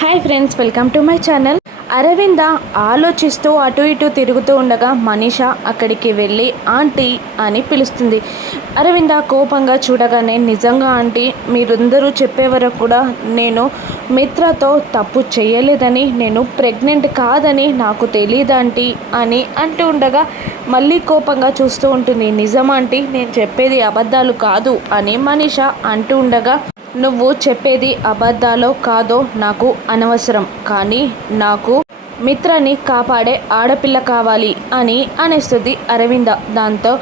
Hi friends welcome to my channel. Aravinda ఆలోచిస్తూ అటు ఇటు తిరుగుతూ ఉండగా మనీష అక్కడికి వెళ్ళి ఆంటీ అని పిలుస్తుంది. అరవింద కోపంగా చూడగానే నిజంగా ఆంటీ మీరందరూ చెప్పే వరకు కూడా నేను మిత్రతో తప్పు చేయలేదని నేను ప్రెగ్నెంట్ కాదని నాకు తెలియదు ఆంటీ అని అంటూ ఉండగా మళ్ళీ కోపంగా చూస్తూ ఉంటుంది. నిజం ఆంటీ నేను చెప్పేది అబద్ధాలు కాదు అని మనీష అంటూ ఉండగా నువ్వు చెప్పేది అబద్ధాలో కాదో నాకు అనవసరం కానీ నాకు మిత్రని కాపాడే ఆడపిల్ల కావాలి అని అనేస్తుంది అరవింద. దాంతో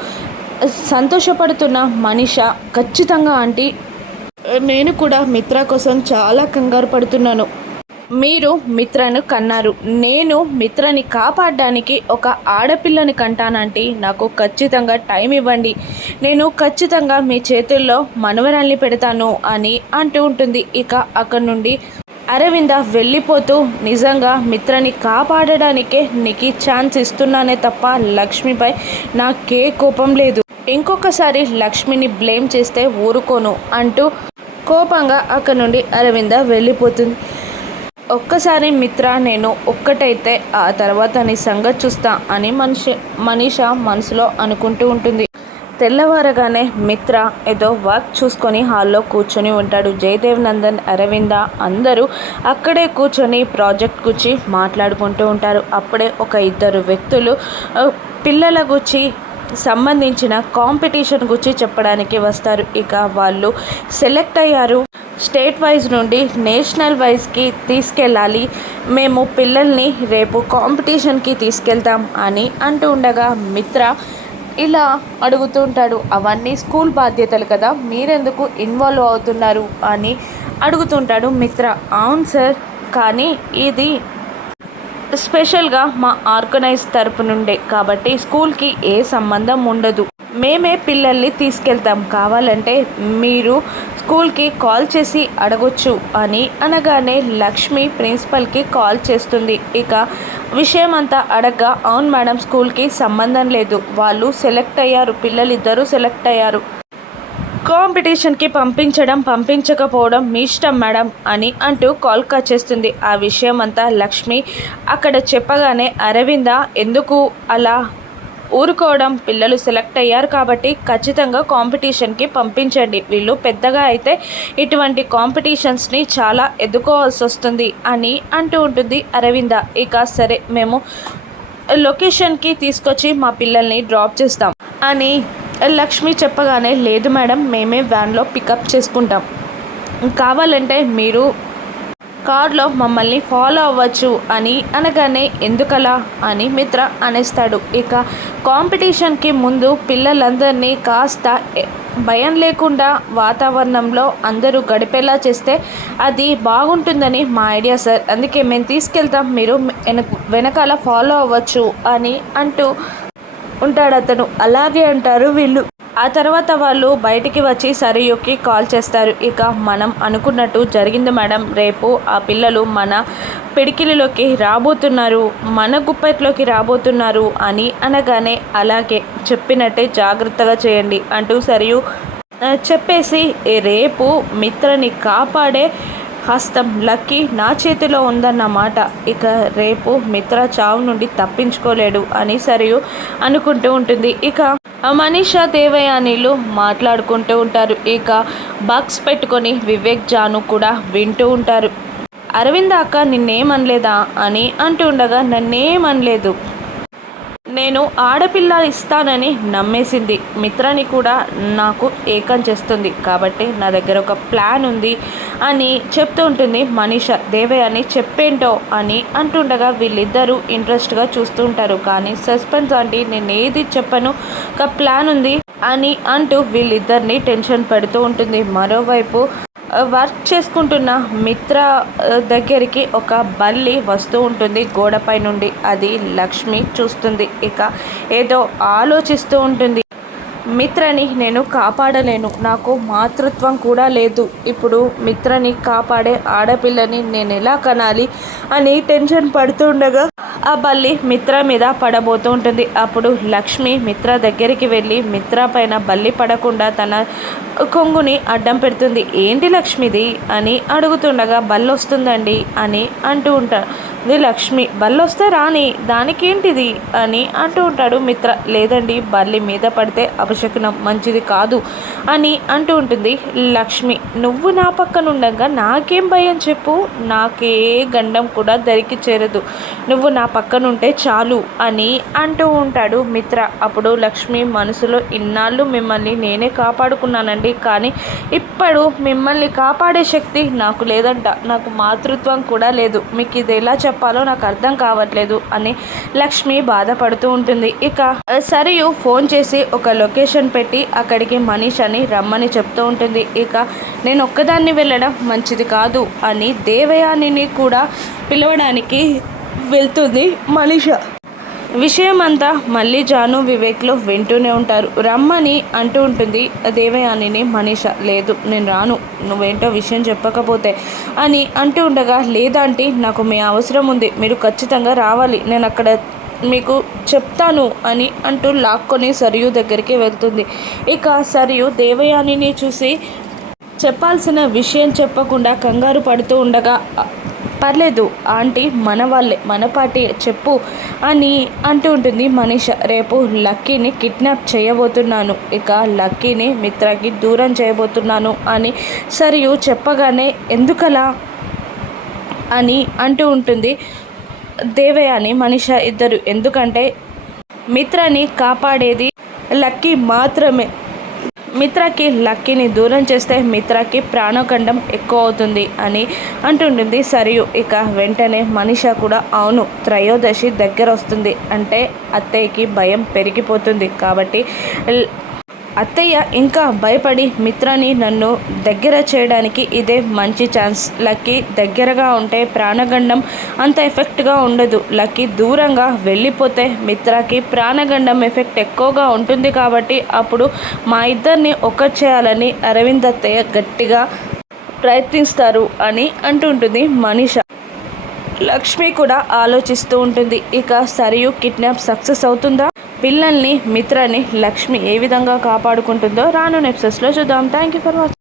సంతోషపడుతున్న మనిష ఖచ్చితంగా ఆంటీ నేను కూడా మిత్ర కోసం చాలా కంగారు పడుతున్నాను. మీరు మిత్రను కన్నారు. నేను మిత్రని కాపాడడానికి ఒక ఆడపిల్లని కంటానంటే. నాకు ఖచ్చితంగా టైం ఇవ్వండి. నేను ఖచ్చితంగా మీ చేతుల్లో మనవరాల్ని పెడతాను అని అంటూ ఉంటుంది. ఇక అక్కడి నుండి అరవింద వెళ్ళిపోతూ నిజంగా మిత్రని కాపాడడానికే నీకు ఛాన్స్ ఇస్తున్నానే తప్ప లక్ష్మిపై నాకే కోపం లేదు. ఇంకొకసారి లక్ష్మిని బ్లేమ్ చేస్తే ఊరుకోను అంటూ కోపంగా అక్కడి నుండి అరవింద వెళ్ళిపోతుంది. ఒక్కసారి మిత్ర నేను ఒక్కటైతే ఆ తర్వాత నీ సంగతి చూస్తా అని మనిషి మనీష మనసులో అనుకుంటూ ఉంటుంది. తెల్లవారగానే మిత్ర ఏదో వర్క్ చూసుకొని హాల్లో కూర్చొని ఉంటాడు. జయదేవ్ నందన్ అరవింద అందరూ అక్కడే కూర్చొని ప్రాజెక్ట్ గురించి మాట్లాడుకుంటూ ఉంటారు. అప్పుడే ఒక ఇద్దరు వ్యక్తులు పిల్లల గురించి సంబంధించిన కాంపిటీషన్ గురించి చెప్పడానికి వస్తారు. ఇక వాళ్ళు సెలెక్ట్ అయ్యారు. స్టేట్ వైజ్ నుండి నేషనల్ వైజ్కి తీసుకెళ్ళాలి. మేము పిల్లల్ని రేపు కాంపిటీషన్కి తీసుకెళ్తాం అని అంటూ ఉండగా మిత్ర ఇలా అడుగుతూ ఉంటాడు అవన్నీ స్కూల్ బాధ్యతలు కదా మీరెందుకు ఇన్వాల్వ్ అవుతున్నారు? అని అడుగుతుంటాడు మిత్ర. అవును సార్ కానీ ఇది స్పెషల్గా మా ఆర్గనైజ్ తరపు నుండే కాబట్టి స్కూల్కి ఏ సంబంధం ఉండదు. మేమే పిల్లల్ని తీసుకెళ్తాం. కావాలంటే మీరు స్కూల్కి కాల్ చేసి అడగొచ్చు అని అనగానే లక్ష్మి ప్రిన్సిపల్కి కాల్ చేస్తుంది. ఇక విషయం అంతా అడగగా అవును మేడం స్కూల్కి సంబంధం లేదు. వాళ్ళు సెలెక్ట్ అయ్యారు. పిల్లలిద్దరూ సెలెక్ట్ అయ్యారు. కాంపిటీషన్కి పంపించడం పంపించకపోవడం మీ ఇష్టం మేడం అని అంటూ కాల్ కట్ చేస్తుంది. ఆ విషయం అంతా లక్ష్మి అక్కడ చెప్పగానే అరవింద ఎందుకు అలా ఊరుకోవడం పిల్లలు సెలెక్ట్ అయ్యారు కాబట్టి ఖచ్చితంగా కాంపిటీషన్కి పంపించండి. వీళ్ళు పెద్దగా అయితే ఇటువంటి కాంపిటీషన్స్ని చాలా ఎదుర్కోవాల్సి వస్తుంది అని అంటూ ఉంటుంది అరవింద. ఇక సరే మేము లొకేషన్కి తీసుకొచ్చి మా పిల్లల్ని డ్రాప్ చేస్తాం అని లక్ష్మి చెప్పగానే లేదు మేడం మేమే వ్యాన్లో పికప్ చేసుకుంటాం. కావాలంటే మీరు కార్లో మమ్మల్ని ఫాలో అవ్వచ్చు అని అనగానే ఎందుకలా అని మిత్ర అనేస్తాడు. ఇక కాంపిటీషన్కి ముందు పిల్లలందరినీ కాస్త భయం లేకుండా వాతావరణంలో అందరూ గడిపేలా చేస్తే అది బాగుంటుందని మా ఐడియా సార్. అందుకే మేము తీసుకెళ్తాం మీరు వెనకాల ఫాలో అవ్వచ్చు అని అంటూ ఉంటాడు అతను. అలాగే అంటారు వీళ్ళు. ఆ తర్వాత వాళ్ళు బయటికి వచ్చి సరియుకి కాల్ చేస్తారు. ఇక మనం అనుకున్నట్టు జరిగింది మేడం. రేపు ఆ పిల్లలు మన పిడికిలిలోకి రాబోతున్నారు. మన గుప్పెట్లోకి రాబోతున్నారు అని అనగానే అలాగే చెప్పినట్టే జాగ్రత్తగా చేయండి అంటూ సరియు చెప్పేసి రేపు మిత్రని కాపాడే హస్తం లక్కీ నా చేతిలో ఉందన్నమాట ఇక రేపు మిత్ర చావు నుండి తప్పించుకోలేడు అని సరియు అనుకుంటూ ఉంటుంది. ఇక మనీషా దేవయానీలు మాట్లాడుకుంటూ ఉంటారు. ఇక బాక్స్ పెట్టుకొని వివేక్ జాను కూడా వింటూ ఉంటారు. అరవింద్ అక్క నిన్నేమనలేదా? అని అంటూ ఉండగా నన్నేమనలేదు. నేను ఆడపిల్ల ఇస్తానని నమ్మేసింది. మిత్రని కూడా నాకు ఏకం చేస్తుంది. కాబట్టి నా దగ్గర ఒక ప్లాన్ ఉంది. అని చెప్తూ ఉంటుంది మనీష. దేవే అని చెప్పేంటో అని అంటుండగా వీళ్ళిద్దరూ ఇంట్రెస్ట్గా చూస్తూ ఉంటారు. కానీ సస్పెన్స్ అంటే నేను ఏది చెప్పను ఒక ప్లాన్ ఉంది అని అంటూ వీళ్ళిద్దరిని టెన్షన్ పెడుతూ ఉంటుంది. మరోవైపు వర్క్ చేసుకుంటున్న మిత్ర దగ్గరికి ఒక బల్లి వస్తూ ఉంటుంది గోడపై నుండి. అది లక్ష్మి చూస్తుంది. ఇక ఏదో ఆలోచిస్తూ ఉంటుంది. మిత్రని నేను కాపాడలేను. నాకు మాతృత్వం కూడా లేదు. ఇప్పుడు మిత్రని కాపాడే ఆడపిల్లని నేను ఎలా కనాలి అని టెన్షన్ పడుతుండగా ఆ బల్లి మిత్ర మీద పడబోతూ ఉంటుంది. అప్పుడు లక్ష్మి మిత్ర దగ్గరికి వెళ్ళి మిత్ర పైన బల్లి పడకుండా తన కొంగుని అడ్డం పెడుతుంది. ఏంటి లక్ష్మిది? అని అడుగుతుండగా బల్లి వస్తుందండి అని అంటూ ఉంటాడు లక్ష్మి. బల్లి వస్తే రాని దానికేంటిది? అని అంటూ ఉంటాడు మిత్ర. లేదండి బల్లి మీద పడితే అపశకునం మంచిది కాదు అని అంటూ ఉంటుంది. లక్ష్మి నువ్వు నా పక్కన ఉండగా నాకేం భయం చెప్పు. నాకే గండం కూడా దరికి చేరదు. నువ్వు నా పక్కన ఉంటే చాలు అని అంటూ ఉంటాడు మిత్ర. అప్పుడు లక్ష్మి మనసులో ఇన్నాళ్ళు మిమ్మల్ని నేనే కాపాడుకున్నానండి. కానీ ఇప్పుడు మిమ్మల్ని కాపాడే శక్తి నాకు లేదంట. నాకు మాతృత్వం కూడా లేదు. మీకు ఇది ఎలా చెప్పాలో నాకు అర్థం కావట్లేదు అని లక్ష్మి బాధపడుతూ ఉంటుంది. ఇక సరియు ఫోన్ చేసి ఒక లొకేషన్ పెట్టి అక్కడికి మనీష్ అని రమ్మని చెప్తూ ఉంటుంది. ఇక నేను ఒక్కదాన్ని వెళ్ళడం మంచిది కాదు అని దేవయానిని కూడా పిలవడానికి వెళ్తుంది మనీష. విషయమంతా మళ్ళీ జాను వివేక్లో వింటూనే ఉంటారు. రమ్మని అంటూ ఉంటుంది దేవయానిని మనీష. లేదు నేను రాను. నువ్వేంటో విషయం చెప్పకపోతే అని అంటూ ఉండగా లేదంటే నాకు మీ అవసరం ఉంది. మీరు ఖచ్చితంగా రావాలి. నేను అక్కడ మీకు చెప్తాను అని అంటూ లాక్కొని సరియు దగ్గరికి వెళ్తుంది. ఇక సరియు దేవయానిని చూసి చెప్పాల్సిన విషయం చెప్పకుండా కంగారు పడుతూ ఉండగా పర్లేదు ఆంటీ మన వాళ్ళే మన పార్టీ చెప్పు అని అంటూ ఉంటుంది మనీష. రేపు లక్కీని కిడ్నాప్ చేయబోతున్నాను ఇక లక్కీని మిత్రకి దూరం చేయబోతున్నాను అని సరియు చెప్పగానే ఎందుకలా? అని అంటూ ఉంటుంది. దేవయాని మనిష ఇద్దరు. ఎందుకంటే మిత్రని కాపాడేది లక్కీ మాత్రమే. మిత్రకి లక్కీని దూరం చేస్తే మిత్రకి ప్రాణఖండం ఎక్కువ అవుతుంది అని అంటుంటుంది సరియు. ఇక వెంటనే మనిష కూడా అవును త్రయోదశి దగ్గర వస్తుంది అంటే అత్తయ్యకి భయం పెరిగిపోతుంది కాబట్టి అత్తయ్య ఇంకా భయపడి మిత్రని నన్ను దగ్గర చేయడానికి ఇదే మంచి ఛాన్స్ లక్కీ దగ్గరగా ఉంటే ప్రాణగండం అంత ఎఫెక్ట్గా ఉండదు. లక్కీ దూరంగా వెళ్ళిపోతే మిత్రకి ప్రాణగండం ఎఫెక్ట్ ఎక్కువగా ఉంటుంది కాబట్టి అప్పుడు మా ఇద్దరిని ఒక్క చేయాలని అరవింద్ అత్తయ్య గట్టిగా ప్రయత్నిస్తారు అని అంటుంటుంది మనీష. లక్ష్మి కూడా ఆలోచిస్తూ ఉంటుంది. ఇక సరియు కిడ్నాప్ సక్సెస్ అవుతుందా? పిల్లల్ని మిత్రని లక్ష్మి ఏ విధంగా కాపాడుకుంటుందో రాను నెప్సెస్లో చూద్దాం. Thank you for watching